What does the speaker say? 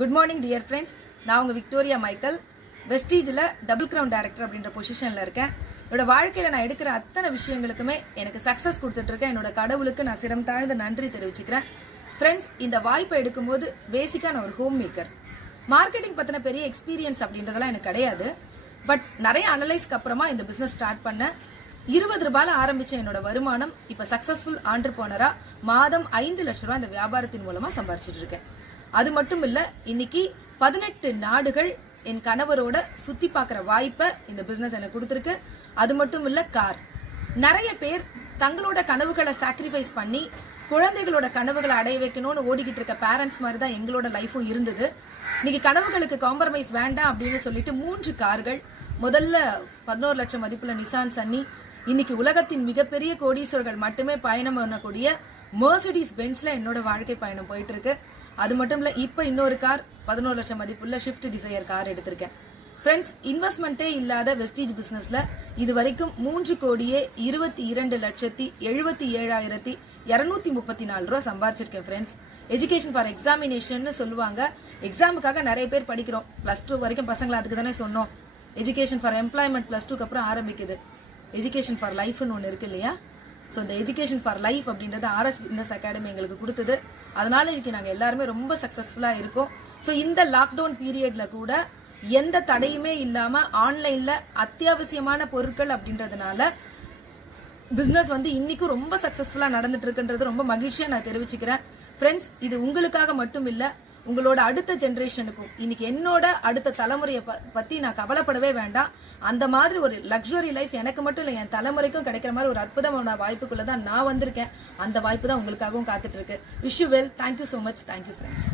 Good morning dear friends. நான் உங்க Victoria Michael. வெஸ்டீஜில் டபுள் கிரவுன் டைரக்டர் அப்படின்ற பொசிஷனில் இருக்கேன். என்னோட வாழ்க்கையில் நான் எடுக்கிற அத்தனை விஷயங்களுக்குமே எனக்கு சக்ஸஸ் கொடுத்துட்டு இருக்கேன். என்னோட கடவுளுக்கு நான் சிரம் தாழ்ந்த நன்றி தெரிவிச்சுக்கிறேன். ஃப்ரெண்ட்ஸ், இந்த வாய்ப்பை எடுக்கும்போது பேசிக்காக நான் ஒரு ஹோம் மேக்கர். மார்க்கெட்டிங் பற்றின பெரிய எக்ஸ்பீரியன்ஸ் அப்படின்றதெல்லாம் எனக்கு கிடையாது. பட் நிறைய அனலைஸ்க்கு அப்புறமா இந்த பிஸ்னஸ் ஸ்டார்ட் பண்ணேன். 20 ரூபாயில ஆரம்பிச்ச என்னோட வருமானம் இப்ப சக்சஸ்ஃபுல் ஆண்டர்பிரனரா மாதம் 5 லட்சம் ரூபாய் இந்த வியாபாரத்தின் மூலமா சம்பாரிச்சிட்டு இருக்கேன். அது மட்டும் இல்ல, இன்னைக்கு 18 நாடுகள் என் கணவரோட சுத்தி பார்க்கிற வாய்ப்பை இந்த பிசினஸ் எனக்கு கொடுத்திருக்கு. அது மட்டும் இல்ல, கார். நிறைய பேர் தங்களோட கனவுகளை சாக்ரிஃபைஸ் பண்ணி குழந்தைகளோட கனவுகளை அடைய வைக்கணும்னு ஓடிக்கிட்டு இருக்க பேரண்ட்ஸ் மாதிரி தான் எங்களோட லைஃபும் இருந்தது. இன்னைக்கு கனவுகளுக்கு காம்ப்ரமைஸ் வேண்டாம் அப்படின்னு சொல்லிட்டு 3 கார்கள், முதல்ல 11 லட்சம் மதிப்புள்ள நிசான் சன்னி, இன்னைக்கு உலகத்தின் மிகப்பெரிய கோடீஸ்வரர்கள் மட்டுமே பயணம் பண்ணக்கூடிய மெர்சிடிஸ் பென்ஸ்ல என்னோட வாழ்க்கை பயணம் போயிட்டு இருக்கு. அது மட்டும் இல்ல, இப்ப இன்னொரு கார் 11 லட்சம் மதிப்புள்ள ஷிஃப்ட் டிசையர் கார் எடுத்திருக்கேன். ஃப்ரெண்ட்ஸ், இன்வெஸ்ட்மெண்ட்டே இல்லாத வெஸ்டீஜ் பிசினஸ்ல இது வரைக்கும் 3,22,77,234 ரூபாய் சம்பாதிச்சிருக்கேன். ஃப்ரெண்ட்ஸ், எஜுகேஷன் ஃபார் எக்ஸாமினேஷன் சொல்லுவாங்க. எக்ஸாமுக்காக நிறைய பேர் படிக்கிறோம். +2 வரைக்கும் பசங்களை அதுக்கு தானே சொன்னோம். எஜுகேஷன் ஃபார் எம்ப்ளாய்மெண்ட் +2க்கு அப்புறம் ஆரம்பிக்குது. எஜுகேஷன் ஃபார் லைஃப்னு ஒன்று இருக்கு இல்லையா? ஸோ இந்த எஜுகேஷன் ஃபார் லைஃப் அப்படின்றது RS பிசினஸ் அகாடமி எங்களுக்கு கொடுத்தது. அதனால இன்னைக்கு நாங்கள் எல்லாருமே ரொம்ப சக்ஸஸ்ஃபுல்லாக இருக்கோம். ஸோ இந்த லாக்டவுன் பீரியட்ல கூட எந்த தடையுமே இல்லாம ஆன்லைன்ல அத்தியாவசியமான பொருட்கள் அப்படின்றதுனால பிசினஸ் இன்னைக்கும் ரொம்ப சக்சஸ்ஃபுல்லா நடந்துட்டு இருக்குன்றது ரொம்ப மகிழ்ச்சியா நான் தெரிவிச்சுக்கிறேன். ஃப்ரெண்ட்ஸ், இது உங்களுக்காக மட்டும் இல்ல, உங்களோட அடுத்த ஜெனரேஷனுக்கும், இன்னைக்கு என்னோட அடுத்த தலைமுறையை பத்தி நான் கவலைப்படவே வேண்டாம். அந்த மாதிரி ஒரு லக்ஸுரி லைஃப் எனக்கு மட்டும் இல்ல, என் தலைமுறைக்கும் கிடைக்கிற மாதிரி ஒரு அற்புதமான வாய்ப்புக்குள்ளதான் நான் வந்திருக்கேன். அந்த வாய்ப்பு தான் உங்களுக்காகவும் காத்துட்டு இருக்கு. Wish you well. Thank you so much. Thank you friends.